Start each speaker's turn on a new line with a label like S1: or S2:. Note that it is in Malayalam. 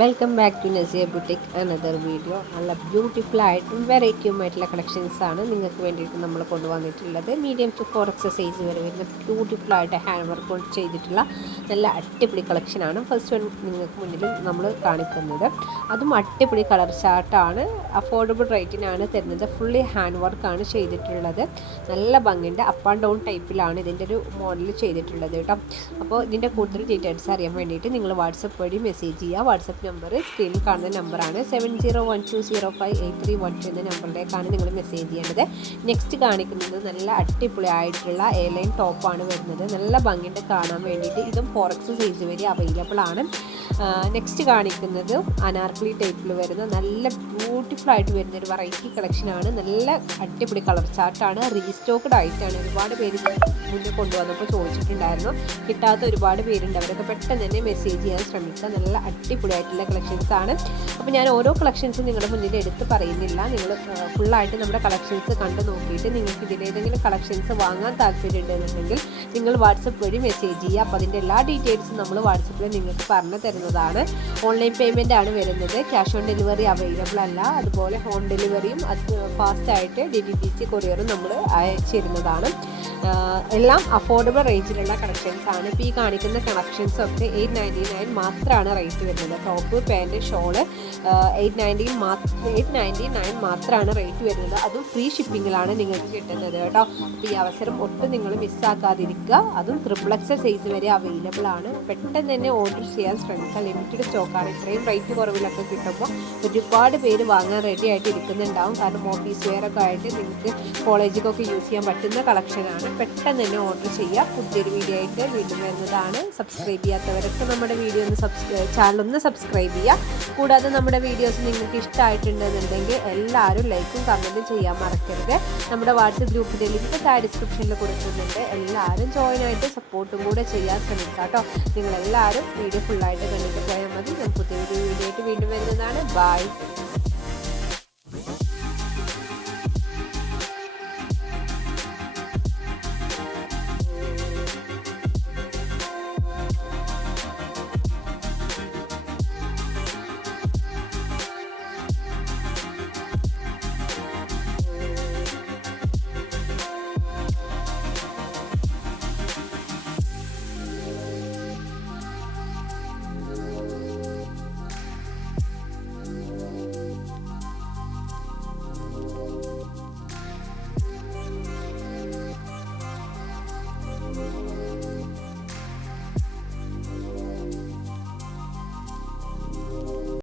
S1: Welcome back to Nasiya boutique another video നല്ല ബ്യൂട്ടിഫുൾ ആയിട്ടും വെറൈറ്റിയുമായിട്ടുള്ള കളക്ഷൻസ് ആണ് നിങ്ങൾക്ക് വേണ്ടിയിട്ട് നമ്മൾ കൊണ്ടുവന്നിട്ടുള്ളത്. മീഡിയം ടു ഫോർ എക്സസൈസ് വരെ വരുന്ന ബ്യൂട്ടിഫുൾ ആയിട്ട് ഹാൻഡ് വർക്ക് കൊണ്ട് ചെയ്തിട്ടുള്ള നല്ല അടിപൊളി കളക്ഷനാണ് ഫസ്റ്റ് വൺ നിങ്ങൾക്ക് മുന്നിൽ നമ്മൾ കാണിക്കുന്നത്. അതും അടിപൊളി കളർ ചാർട്ടാണ് അഫോർഡബിൾ റേറ്റിനാണ് തരുന്നത്. ഫുള്ളി ഹാൻഡ് വർക്കാണ് ചെയ്തിട്ടുള്ളത്. നല്ല ഭംഗിന്റെ അപ്പ് ആൻഡ് ഡൗൺ ടൈപ്പിലാണ് ഇതിന്റെ ഒരു മോഡൽ ചെയ്തിട്ടുള്ളത് കേട്ടോ. അപ്പോൾ ഇതിന്റെ കൂടുതൽ ഡീറ്റെയിൽസ് അറിയാൻ വേണ്ടിയിട്ട് നിങ്ങൾ വാട്സപ്പ് വഴി മെസ്സേജ് ചെയ്യുക. വാട്സപ്പ് നമ്പർ സ്ക്രീനിൽ കാണുന്ന നമ്പറാണ് seven zero one two zero five eight three one two എന്ന നമ്പറിലേക്കാണ് നിങ്ങൾ മെസ്സേജ് ചെയ്യേണ്ടത്. നെക്സ്റ്റ് കാണിക്കുന്നത് നല്ല അടിപൊളി ആയിട്ടുള്ള എയർലൈൻ ടോപ്പാണ് വരുന്നത്. നല്ല ഭംഗിയുണ്ട് കാണാൻ വേണ്ടിയിട്ട്. ഇതും ഫോറക്സ് സൈസ് വരെ അവൈലബിൾ ആണ്. നെക്സ്റ്റ് കാണിക്കുന്നത് അനാർക്കലി ടൈപ്പിൽ വരുന്ന നല്ല ബ്യൂട്ടിഫുൾ ആയിട്ട് വരുന്ന ഒരു വെറൈറ്റി കളക്ഷനാണ് നല്ല അടിപൊളി കളർ ചാർട്ടാണ് റീസ്റ്റോക്ക്ഡ് ആയിട്ടാണ് ഒരുപാട് പേര് മുന്നേ കൊണ്ടുവന്നപ്പോൾ ചോദിച്ചിട്ടുണ്ടായിരുന്നു. കിട്ടാത്ത ഒരുപാട് പേരുണ്ട്. അവരൊക്കെ പെട്ടെന്ന് തന്നെ മെസ്സേജ് ചെയ്യാൻ ശ്രമിക്കുക. നല്ല അടിപൊളി ആയിട്ടുള്ള കളക്ഷൻസ് ആണ്. അപ്പോൾ ഞാൻ ഓരോ കളക്ഷൻസും നിങ്ങളുടെ മുന്നിൽ എടുത്ത് പറയുന്നില്ല. നിങ്ങൾ ഫുള്ളായിട്ട് നമ്മുടെ കളക്ഷൻസ് കണ്ടു നോക്കിയിട്ട് നിങ്ങൾക്ക് ഇതിലേതെങ്കിലും കളക്ഷൻസ് വാങ്ങാൻ താല്പര്യമുണ്ടെന്നുണ്ടെങ്കിൽ നിങ്ങൾ വാട്സപ്പ് വഴി മെസ്സേജ് ചെയ്യുക. അപ്പോൾ അതിന്റെ എല്ലാ ഡീറ്റെയിൽസും നമ്മൾ വാട്സപ്പിൽ നിങ്ങൾക്ക് പറഞ്ഞു തരുന്നതാണ് ഓൺലൈൻ പേയ്മെന്റ് ആണ് വരുന്നത്. ക്യാഷ് ഓൺ ഡെലിവറി അവൈലബിൾ അല്ല. അതുപോലെ ഹോം ഡെലിവറിയും അത് ഫാസ്റ്റായിട്ട് ഡി ടി സി കൊറിയറും നമ്മൾ അയച്ചിരുന്നതാണ്. എല്ലാം അഫോർഡബിൾ റേഞ്ചിലുള്ള കളക്ഷൻസ് ആണ്. ഇപ്പോൾ ഈ കാണിക്കുന്ന കളക്ഷൻസ് ഒക്കെ എയ്റ്റ് നയന്റി നയൻ മാത്രമാണ് റേറ്റ് വരുന്നത്. Top pant shawl eight nineteen മാത്രം എയ്റ്റ് നയന്റി നയൻ മാത്രമാണ് റേറ്റ് വരുന്നത്. അതും ഫ്രീ ഷിപ്പിങ്ങിലാണ് നിങ്ങൾക്ക് കിട്ടുന്നത് കേട്ടോ. അപ്പോൾ ഈ അവസരം ഒട്ടും നിങ്ങൾ മിസ്സാക്കാതിരിക്കുക അതും ത്രിപ്ലക്സ് സൈസ് വരെ അവൈലബിൾ ആണ്. പെട്ടെന്ന് തന്നെ ഓർഡർ ചെയ്യാൻ ശ്രമിക്കുക. ലിമിറ്റഡ് സ്റ്റോക്കാണ് ഇത്രയും റേറ്റ് കുറവിലൊക്കെ കിട്ടുമ്പോൾ ഒരുപാട് പേര് വാങ്ങാൻ റെഡി ആയിട്ട് ഇരിക്കുന്നുണ്ടാവും. കാരണം ഓഫീസ് വെയർ ഒക്കെ ആയിട്ട് നിങ്ങൾക്ക് കോളേജിലൊക്കെ യൂസ് ചെയ്യാൻ പറ്റുന്ന കളക്ഷനാണ് പെട്ടെന്ന് തന്നെ ഓർഡർ ചെയ്യുക പുതിയൊരു വീഡിയോ ആയിട്ട് വീണ്ടും വരുന്നതാണ്. സബ്സ്ക്രൈബ് ചെയ്യാത്തവരൊക്കെ നമ്മുടെ വീഡിയോ ഒന്ന് സബ്സ്ക്രൈബ് ചാനൽ ഒന്ന് സബ്സ്ക്രൈബ് ചെയ്യുക കൂടാതെ നമ്മുടെ വീഡിയോസ് നിങ്ങൾക്ക് ഇഷ്ടമായിട്ടുണ്ടെന്നുണ്ടെങ്കിൽ എല്ലാവരും ലൈക്കും കമന്റും ചെയ്യാൻ മറക്കരുത്. നമ്മുടെ വാട്സപ്പ് ഗ്രൂപ്പിന്റെ ലിങ്ക് താഴെ ഡിസ്ക്രിപ്ഷനിൽ കൊടുക്കുന്നുണ്ട്. എല്ലാവരും ജോയിൻ ആയിട്ട് സപ്പോർട്ടും കൂടെ ചെയ്യാൻ ശ്രമിക്കാം കേട്ടോ. നിങ്ങളെല്ലാവരും വീഡിയോ ഫുള്ളായിട്ട് കണ്ടിട്ട് പോയാൽ മതി. ഞാൻ പുതിയൊരു വീഡിയോ ആയിട്ട് വീണ്ടും വരുന്നതാണ്. ബൈ.